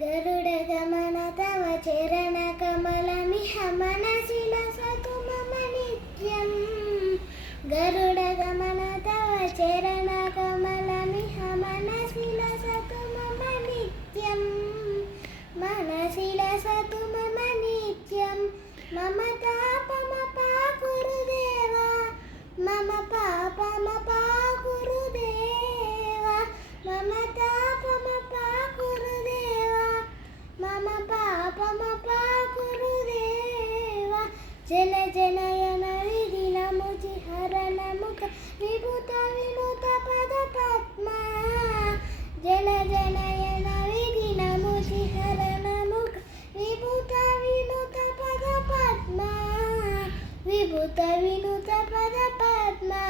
गरुडगमन तव चरणकमलमिह मनसि लसतु मम नित्यम् गरुडगमन तव चरणकमलमिह मनसि लसतु मम नित्यम् मनसि लसतु मम नित्यं मम तापमपाकुरु देवा मम पापमपाकुरु देवा मम तापमपाकुरु देवा मम पापमपाकुरु देवा जल जनयन विधिनमुचि हरणमुख विभुत विनुत पद पद्मा जल जनयन विधिनमुचि हरणमुख विभुत विनुत पद पद्मा विभुत विनुत पद पद्मा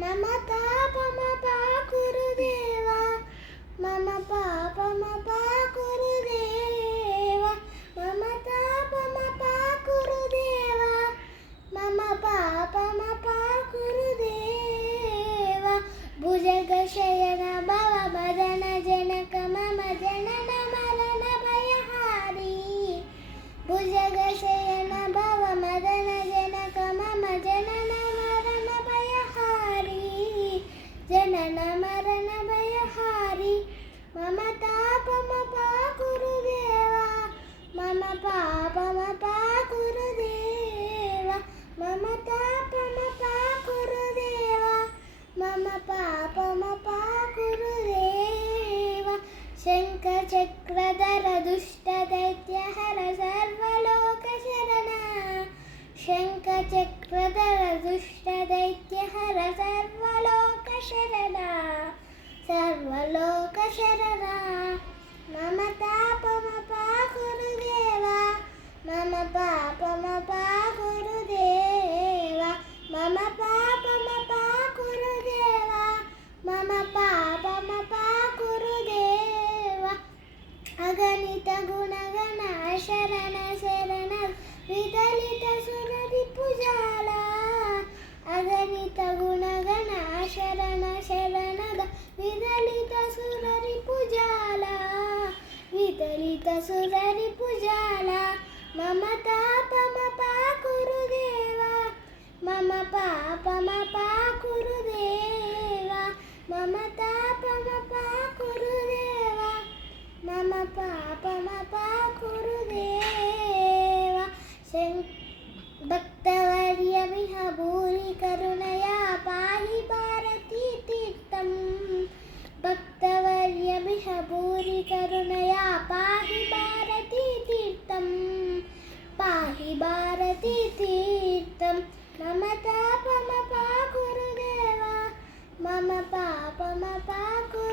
मम तापमपाकुरु देवा मम पापमपाकुरु देवा मम तापमपाकुरु देवा मम पापमपाकुरु देवा भुजगशयन भव मदन जनक मम जनन मरण भयहारी भुजगशयन भव मदन जनक मम जनन मरण भयहारी जनन मरण भयहारी मम तापमपाकुरु देवा मम पापमपाकुरु देवा मम तापमपाकुरु देवा मम पापमपाकुरु देवा शङ्खचक्रधर दुष्टदैत्यहर सर्वलोकशरण शङ्खचक्रधर दुष्टदैत्यहर सर्वलोकशरण सर्वलोकशरण मम तापमपाकुरु देवा मम पापमपाकुरु देवा मम पापमपाकुरु देवा मम पापमपाकुरु देवा अगणित गुणगण शरण शरण विदलित सुररिपुजाला अगणित गुणगण शरण शरणद विदलित सुररिपुजाला विदलित सुररिपुजाला मम तापमपाकुरु देवा मम पापमपाकुरु देवा मम तापमपाकुरु देवा मम पापमपाकुरु देवा भक्तवर्यमिह भूरि करुणया पाहि भारती तीर्थं भक्तवर्यमिह भूरि करुणया पाहि भारती तीर्थं पाहि भारती तीर्थं मम तापमपाकुरु देवा मम पापमपाकुरु